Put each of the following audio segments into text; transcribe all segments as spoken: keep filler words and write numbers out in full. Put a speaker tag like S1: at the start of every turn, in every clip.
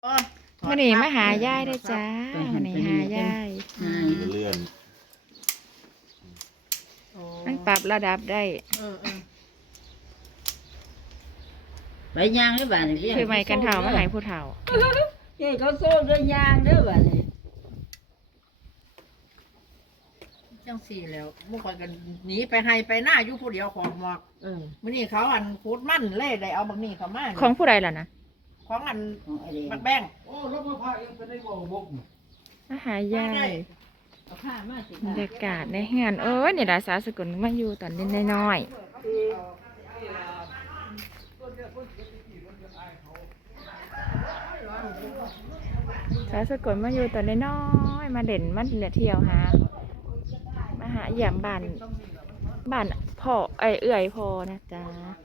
S1: วันนี้มาหายายได้จ้าวันนี้หายาย
S2: เลื่อน
S1: มันปรับระดับได้
S3: ใบยางได้บ้านนี่
S1: คือไม่กันเฒ่ามาหายผู้เฒ่า
S3: เจ้เขาโซ่ด้วยยางเด้อบ้านนี่
S4: จังสี่แล้วบ่ค่อยกันหนีไปให้ไปหน้าอยู่ผู้เดียวของหมอกเออมื้อนี้เขาอันพูดมั่นเลยได้เอาบักนี้เข้ามา
S1: ของผู้ใดล่ะนะ
S4: ของอันบักแบง
S2: โอ้แล้วมาพาเองไปได้บ่บก
S1: มาหายายบรรยากาศในงานเอ้ยนี่ล่ะสาวสกุลมาอยู่ตอนเล็กน้อยสาวสกุลมาอยู่ตอนน้อยมาเด่นมาเที่ยวหามาหาเยี่ยมบ้านบ้านพ่อไอเอื่อยพ่อนะจ๊ะ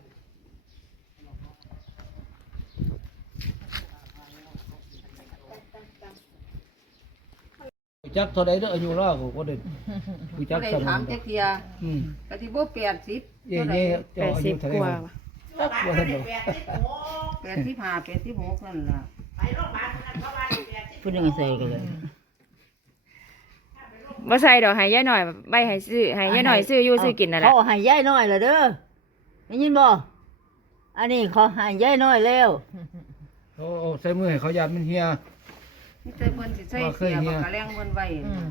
S2: จักเท่าใดเด้ออายุเราก็บ่ได้คือจักสม
S4: ถามจักเทีย
S2: อืม
S4: ก็สิบ่แปดสิบ
S2: เย่เย่เจ้าอายุเท่าใดจักบ่ทันดอก
S4: แปดสิบห้า แปดสิบหกนั่นล่ะไปโรงพยาบาลนั่นเขาว่าแปดสิบ
S3: พูดยังไงใส่กันเลย
S1: บ่ใส่ดอกให้ยายหน่อยใบให้ซื้อให้ยายหน่อยซื้ออยู่ซื้อกินนั่นแหละ
S3: เขาให้ยายน้อยล่ะเด้อได้ยินบ่อันนี้เขาให้ยายน้อยแล้ว
S2: โอ้ใส่มือให้เขายานมันเหี่ย
S4: มีแต่เพิ่นสิใส่เสียบักกะแรงเพิ่นไว้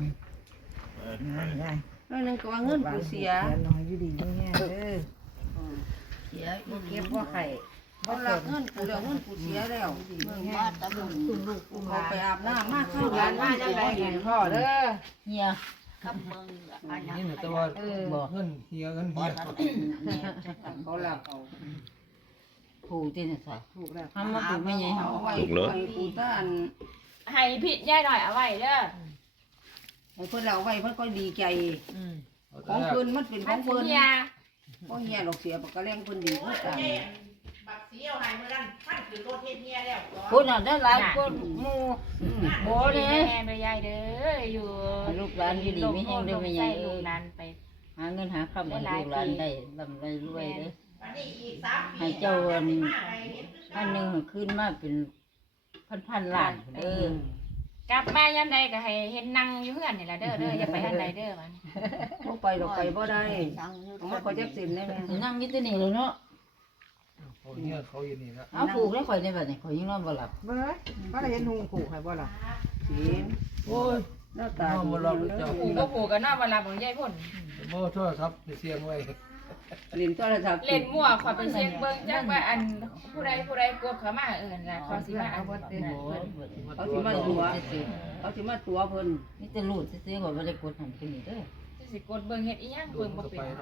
S4: นั่นนึงก็ว่าเงินผู้เสียน้อยอยู่ดีแน่เด้อเสียบ่เก็บบ่ไข่บ่รับเงินผู้เดียวเงินผู้เสียแล้วเมืองมาตะบุญคุณลูกกูเขาไปอาบน้ำมาเข้าร้านมาจังได๋เห็นพ่อเด้อ
S3: เฮียคำเมือง
S2: อันนี้น่ะแต่ว่าบอกเงินเหี่ยเงินเหี่ย
S4: เขาหลับเอา
S3: ผูกที่น่ะใส่
S4: ถูกแล้ว
S3: ทำมาผูกไม่ใหญ่เฮา
S4: ไว้ไว้ปูต้าน
S1: ให้ผิดยายหน่อยเอาไว้เด้อ
S4: ให้เพิ่นเอาไว้เพิ่นก็ดีใจของเพิ่นมันเป็นของเพิ่นบ่เฮียดอกเสียบักกะแรงเพิ่นดีคือกันบักเสียเอาให้มื้อนั้นท่านขึ้นรถเฮ็ดเฮียแล้ว
S3: คนน่ะได้หลายคนหมู่บ่เด้
S1: แม่ไปยายเด้ออยู่
S3: ลูกหลานอยู่ดีมีแฮงได้แม่ใหญ่เอ้
S1: ยลูกหลานไป
S3: หาเงินหาคำให้ลูกหลานได้ร่ำรวยเด้อให้เจ้าอันอันนึงขึ้นมาเป็นพันๆล้านเด้อก
S1: ลับมายามใดก็ให้เห็นนั่งอยู่เฮือนนี่ล่ะเด้อเด้ออย่าไปทางใดเด้อมัน
S4: บ่ไปดอกไปบ่ได้มันก็จักสินได้แม่
S3: นั่งอยู่ที่นี่เลยเนาะ
S2: เขาเนี่ยเขาอยู่นี่ละ
S3: เอาผูกแล้วข่อยได้บัดนี้ข่อยยังนอนบ่หลับ
S4: เบ้อบ่ได้เห็นหุงผูกให้บ่ล่ะสิน
S2: โอ้ย
S4: หน้าตา
S2: บ่หลับเจ้า
S1: ผูกก็ผูกกันหน้าบ่หลับของยายพ่น
S2: บ่โทรศัพท์ไปเสียงไว้
S4: เล่นโทรศัพท์
S1: เล่นมั่วขอไปเสียงเบิ่งจักว่าอันผู้ใดผู้ใดกดเข้ามาเอิ้นล่ะเขาสิมาเอาบ่เพิ่น
S4: เขาสิมาตัวเขาสิมาตัวเพิ่น
S3: มีแต่รูดซื่อๆข่อยบ่ได้กดหันขึ้นนี่เด้อ
S1: สิกดเบิ่งเฮ็ดอีหยังเบิ่งบ่เป็น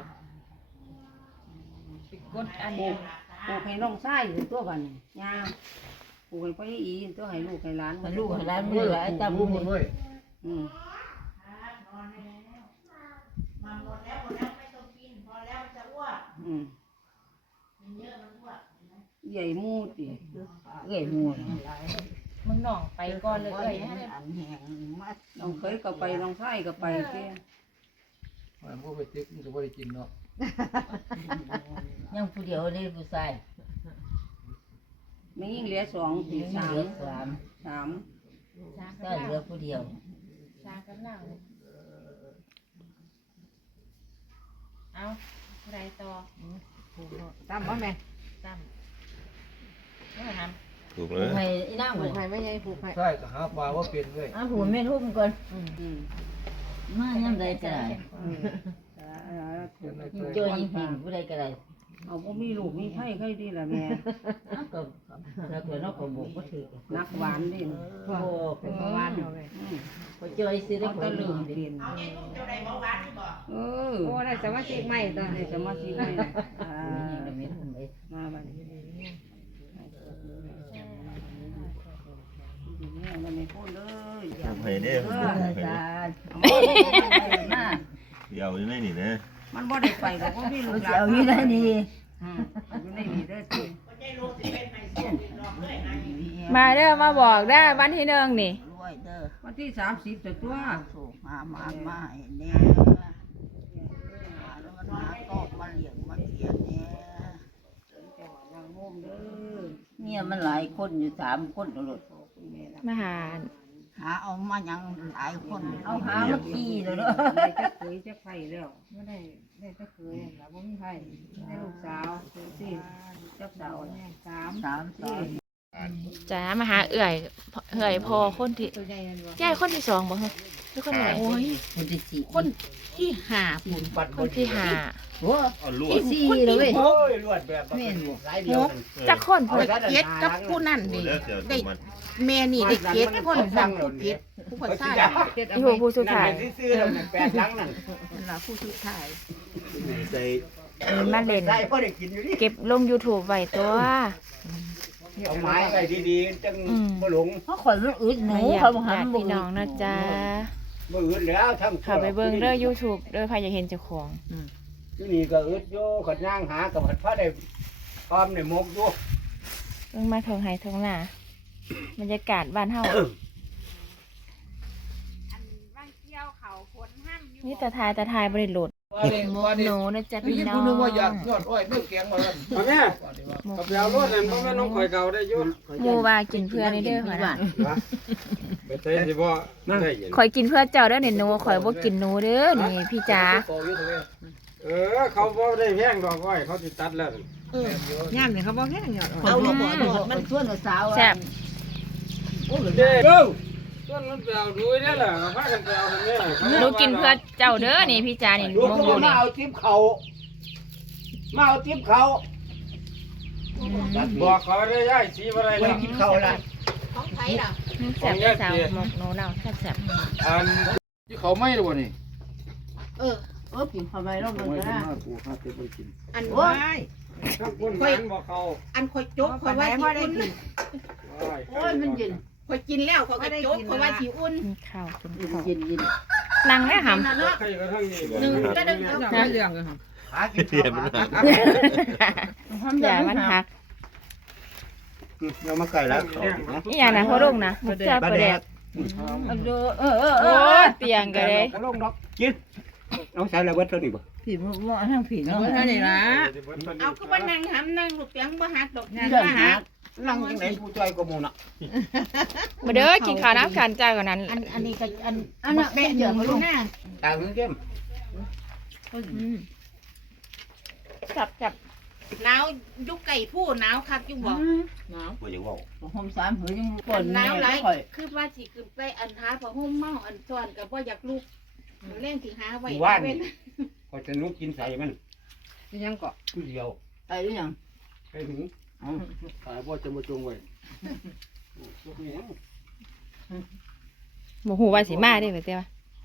S1: สิกดอัน
S4: นี้ปลูกให้น้องชายอยู่ตัวบัดนี้ย่าปลูกให้พ่ออีตัวให้ลูกให้หลาน
S3: ให้ลูกให้หลานมื้อหลายตามมื้อ
S2: ด้วย
S4: อืมอืมใหญ่มูติ
S3: เอ้ยมู
S1: มึงน้องไปก่อนเลยเอ้ย
S3: อันแห้งมัด
S4: น้องเคยก็ไปน้องชายก็ไปเด้
S2: มันบ่ไปติ๊กมันก็บ่ได้กินเนาะ
S3: ยังผู้เดียวเลยผู้ชาย
S4: มียิ่งเหลือสองปีสาม
S3: สาม
S4: สาม
S3: ก็เหลือผู้เดียว
S1: ชากันแล้วเอาผู้ใดต่อ
S4: ตามบ่แม่
S1: ตามบ่ทำ
S2: ถูกเลย
S3: ให้อีนาง
S4: ผูกให้ไม่ใช่ผูกให้
S2: ใช่ก็หาปลาว่าเป็นเลย
S3: อ้าวผูกแม่ทุ่มก่อนมายามใดก็ได้เจอยิงหิงผู้ใดก็ได้
S4: เอาบ่มีลูกมีไผใครดีล่ะแม่
S3: อ้าวก็ถ้าเกิดเนาะก็บ่บ่ถือ
S4: นักหวานดิ
S3: โอ้เป็นหวานเอาเลยพอเจอสิได้
S4: ก็ลืมกินเอาเนี่ยลูกเจ้าได้บ่หวานนี่บ่เออโอ้ได้สมาชิกใหม่ตอนได้สมาชิกใหม่อ่ามาบัดนี้เนี่ยมันไม่พูดเลย
S2: อย่าไปเด้อ
S3: จ้า
S2: มาเดี๋ยวอยู่ในนี่นะ
S4: มันบ่ได้ไปหรอกบ่มีลูกหลาน
S3: เอาอยู่ในนี่
S4: อืมอยู่ในนี่เด้อติบ่ได้ลูกสิเป็นไห้ส่งดอกเลยให้
S1: มาเด้อมาบอกได้วันที่หนึ่งนี่
S3: รวยเด้อ
S4: วันที่สามสิบตัวตัว
S3: สูงมามามาให้แน่หาแล้วมันหาตอกมาเลี้ยงมาเลี้ยงแน่
S4: จังหวัดนางงมเด้อ
S3: เนี่ยมันหลายคนอยู่สามคนโลด
S1: มาหา
S3: หาเอามายังหลายคน
S4: เอาหามาขี้เลยเนาะได้จะเคยจะไข่แล้วไม่ได้ได้จะเคยแล้วบ่มีไข่ได้ลูกสาวสี่เจ้าสาวสาม
S3: สามสอง
S1: จ้ามาหาเอื่อยเอื่อยพอคนที่
S4: ตัวใหญ่นั่นบ่
S1: ยายคนที่สองบ่เหรอหรือคนไหน
S3: โอ้ยคนที่สี่
S4: คนที่หา
S1: คนที่ห้า
S3: โอ้
S2: เอาลวด
S3: สี่เลยเว้ย
S5: โอ้ยลวดแบบ
S3: แม่นบ่
S5: หลายเดียวกัน
S1: จักคนเพิ่น
S5: เก็ดกับผู้นั่น
S2: โอ้
S5: ดิ
S2: แล้วเดี๋ยวต้องมัน
S5: แม่นี่ได้เก็ดคนสั่งผู้เก็ดผู้คนสร้าง
S1: ที่ผู้ผู้สุดท้าย
S5: ซื้อๆแล้วนั่นแปดหลังนั่น
S4: นั่นล่ะผู้สุดท้าย
S2: ใส่
S1: มีมาเล่น
S5: ได้พอได้กินอยู่นี่
S1: เก็บลง YouTube ไว้ตัว
S5: เอาไม้ไว้ดีๆจัง
S1: อืม
S5: บ่หลง
S3: เพราะคนมันอึดหนู
S1: มาอยาก
S3: เขาบ่หั
S1: ญาน ติ
S3: บ่
S1: พี่น้องนะจ๊ะ
S5: บ่อึดแล้วทั้ง
S1: เข้าไปเบิ่งเด้อ YouTube เด้อใครอยากเห็นเจ้าของ
S5: ที่นี่ก็อึดอยู่ขัดย่างหากับขัดพระได้พร้อมได้หมกอยู่
S1: เบิ่งมาเทิงไห้เทิงหน้าบรรยากาศบ้านเฮานี่ตาทายตาทายบ่ได้โหลดหมกหนูนะจ๊ะพี่น้อง
S6: มาแม่กับยาวรถนั่นบ่แม่นน้องข่อยเก่าได้อยู่
S1: หมู่ว่ากินเพื่อนี่เด้อค่ะนะ
S6: ไปใส่สิบ่ได้ยิน
S1: ข่อยกินเพื่อเจ้าเด้อเนี่ยหนูข่อยบ่กินหนูเด้อนี่พี่จ๋า
S6: เออเขาบ่ได้แพงดอกอ้อยเขาสิตัดแล้ว
S4: ย่ามนี่เขาบ่แห้งหยอด
S3: เอาลูกบ่มันชวนสาว
S1: แซ่บ
S6: เด้อต้นมันไปเอาดูได้ล่ะพากันไปเอาแม่
S1: หนูกินเพื่อเจ้าเด้อนี่พี่จ๋านี่
S5: ลูก
S1: หมกห
S5: ก็
S1: นู
S5: มา
S1: นี่
S5: เอาติ๊บเขามาเอาติ๊บเขา
S6: บอกเขาได้ย้ายสีบ่ได้
S5: ไว้
S6: แล้ว
S5: กินข้าวละ
S4: ของไผล่ะ
S1: แซ่บได้สาวหมกหนูเนาแซ่บ
S6: อันที่เขาไม่รู้บ่นี่
S3: เออเออกินข้าวไปแล้วมันก็ได้
S6: กูหาเต็มไปกิน
S5: อัน
S3: โอ้
S5: ว่าย
S6: ทั้งคนมันบ่เขา
S5: อันคอยจกคอยว่าสิอุ่น
S3: โอ้ยมันเย็น
S5: คอยกินแล้วคอยก็จกคอยว่าสิอุ่น
S1: ๆมีข้าวกิน
S3: เย็น
S1: ข้าว
S3: เย็นเย็น
S1: นั่งแม่หำ
S5: นั่นเนาะ
S6: ใครก็ทั้งนี้
S5: หนึ่งก็ดึงเอา
S4: ไม่เรื่องเลยค่ะ
S5: หากิน
S2: เทีย
S5: ข้าวน
S2: มัน
S1: อย่ามันหัก
S5: เรามาไก่แล้ว
S1: อีหยังนะพ่อลุงนะหมกเจ้าประเดก
S3: เออเออเออเอ
S1: โอ้
S3: อ
S1: เตียงกันเลย
S5: ลงดอกกินน้องใช้อะไรเบิดตัวนี้บ่
S3: ผีมันว่าทั้งผีเนาะ
S4: เท่านี้ล่ะ
S5: เอาคือว่านั่งหำนั่งลูกเตียงบ่หักดอก
S3: เรื่องหา
S5: นั่งจังไหนผู้จ้อยก็มูน่ะ
S1: มาเด้อกินข้าวน้ำกันจ้าก่อนนั้น
S5: อันอันนี้ก็อัน
S3: อันนั้นแม่เดี๋ยวมาลง
S5: ตาเข้ม
S1: อืมจับจับ
S5: หนาวยุกไก่ผู้หนาวคักอยู่บ่หนาว
S2: บ่อยากเว้า
S3: ผมสามหือยังปน
S5: หนาวหลาย
S3: ข่อย
S5: คือว่าสิขึ้นไปอันหาผ้าห่มเมาอันซ้อนก็บ่อยากลุกเล่นสิหาไว้
S6: ว่าน
S5: เว้น
S6: ก็จะนุกกินใส่มัน
S4: ยังก็
S6: ผู้เดียว
S3: ไปหรือยัง
S6: ไปถึงตายบ่จะมาจงไว้
S1: หมูหูว่าสีมาได้ไหมเต้วะ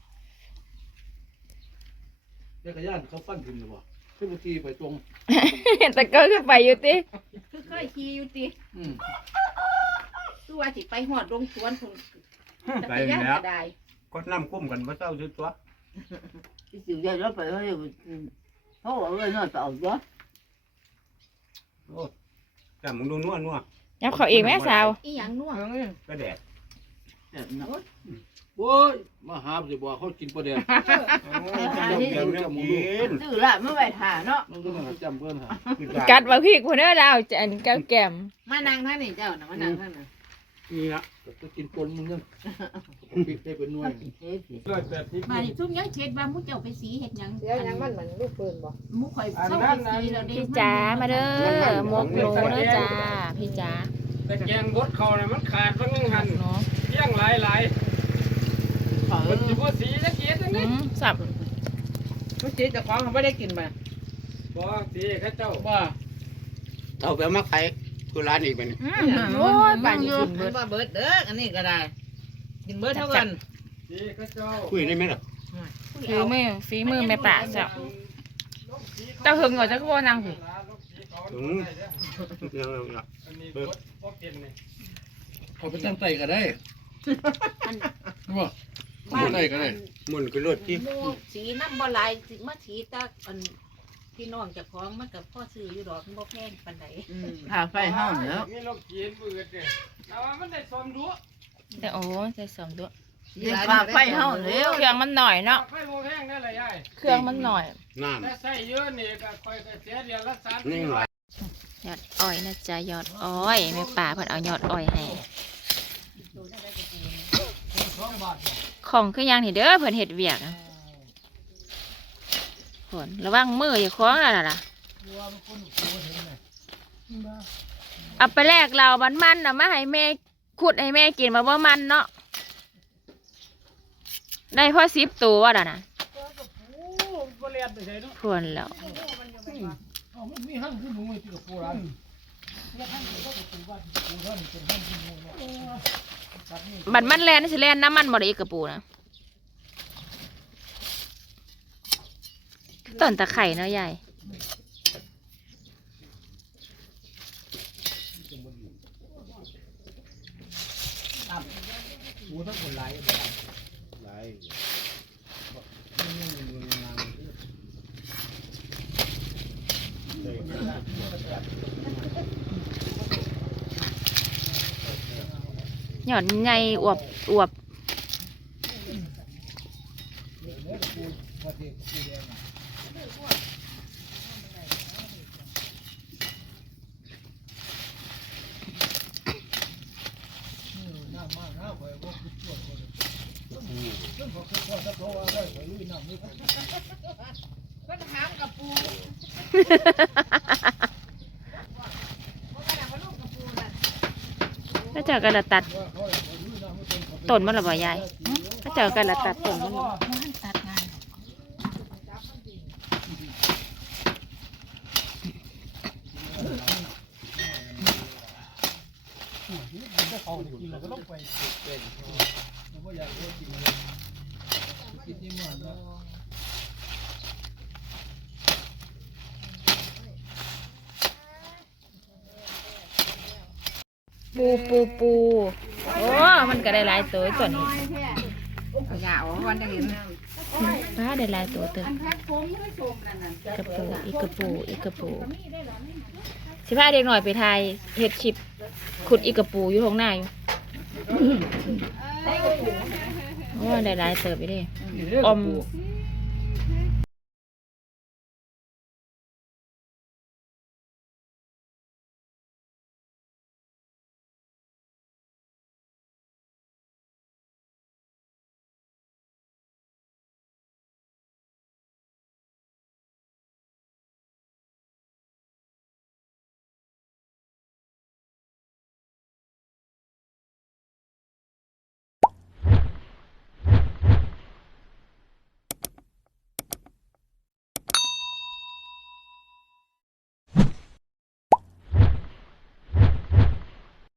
S6: จักรยานเขาปั้นขึ้นหรือบ่ขึ้นทีไปตรง
S1: แต่ก็คือไปอยู่ติ
S5: คือเคยขี่อยู่ติ
S6: อืม
S5: คือว่าสิไปฮอดลงสวนพุ่น
S2: ไป
S5: จักรยาน
S2: แล้ว
S5: ก็ได้
S2: ก็น้ำกุ้มกันบ่เจ้าซื้อตัว
S3: ที่สิวใหญ่แล้วไปเขาเรียกเขาบอกว่าน่าจะเอาเยอะ
S2: โอ้แต่มึงดูนัวนัว
S1: ยับเขาเองแม่สาว
S5: อีหยังนัว
S2: ก็แดด
S6: โอ้ยมาหาสิบ่เขากินประเดี๋ยว
S2: เดี๋ยวเนี่ยกิน
S3: ซื้อละเมื่อไหร่ถ่าเนาะ
S6: มันก็ต้องจำเพิ่นหา
S1: กัดว่าพี่คนเด้อดาวจะอันกับแก้ม
S5: มานั่งทางนี้เจ้าน่ะมานั่งทางนั้น
S6: นี่ละก็กินปนมึงยังปิดได้เป็นหน่วยร้อยแปดสิบ
S5: มานี่ซุ่มยังเช็ดว่ามุเจ้าไปสีเฮ็ดหยัง
S4: เดี๋ยวยังมันเหมือนลูกปืนบ่
S5: มุข่อยเศร้าไปสีแล้วเด้
S1: พี่จ๋ามาเด้อหมกหนูเด้อจ้าพี่จ๋า
S6: แต่แกงบดเขาเนี่ยมันขาดมันยังหัน
S1: เนาะ
S6: เที่ยงหลายหลายมันสิบ่สีจะเกียดจัง
S1: อื
S6: นี้
S1: มสับ
S4: ผู้จีจะของเขาไม่ได้กินมา
S6: บ่สีเขาเจ้า
S4: บ่
S5: เอาไปมาขายคือร้านอีกเป็น
S1: อืมโอ้ยป่านนี้กิน
S4: เบิ
S1: เบิ
S4: ด
S1: ด
S4: ว่าเบิดเด้ออันนี้ก็ได้กินเบิดเท่ากัน
S6: สีเขาเจ้า
S5: คุยได้ไหมล่ะ
S1: ฝีมือฝีมือแม่ป่าจ้ะเจ้าหึงเหรอเจ้าก็บ่นางสิ
S5: อืมยังยังยัง
S6: อันนี้บดบ่กินนี่
S7: เขาไปตั้งใจก็ได้ว่าเขาไปได้ก็ได้
S5: มันคือรถที่
S8: หมูสีน้ำบ่หลายสิมาสีตาอันพี่น้องเจ้าของมันกับพ่อซื้ออยู่ดอกมันบ่แพงปานใด
S3: ถ่าไฟห้องแล้ว
S6: มีลูกจีนบืดเนี่ยแต่ว่ามันได้สมดุ
S1: แต่โอ้ใส่สองตัว
S3: ถ่าไฟห้องแล้ว
S1: เครื่องมันหน่อยเนาะ
S6: ไฟโมแห้งได้เลยยาย
S1: เครื่องมันหน่อย
S5: น้
S6: แต่ใส่เยอะนี่ก็ค่อยก็เสียเดือนละสาม
S5: ำนี่หลาย
S1: ยอดอ้อยนะจ๊ะยอดอ้อยแม่ป่าเพิ่นเอายอดอ้อยให้ของคือหยังนี่เด้อเพิ่นเฮ็ดเวียกอะผลระวังมืออย่าคล้องล่ะล่ะเอาไปแลกเรามันมันน่ะมาให้แม่ขุดให้แม่กินมาบ่มันเนาะได้พอสิบตัวว่าล่ะนะผลแล้วบัดมันแลนนี่สิแลนน้ำมันบ่ได้อีกกระปูนะต้นตะไคร่เนาะยายหย่อนใหญ่อวบอวบก็เจอกันละตัดต้นมันหรอบ่ยายก็เจอกันละตัดต้นมันหรอ
S8: มันตัดงาน
S1: ปูปูปูโอ้มันก็ได้หลายตัวตัวนี้
S4: อย่าเอาวันจะเห็น
S1: ป้าได้หลายตัวเติม
S5: อันพักผมไม่ชมนั่นน่ะ
S1: กระปูอีกกระปูอีกกระปูสิพาเด็กหน่อยไปทายเห็ดชิปขุดอีกกระปูอยู่ตรงหน้าอยู่โอ้ได้หลายเติบไปดิอม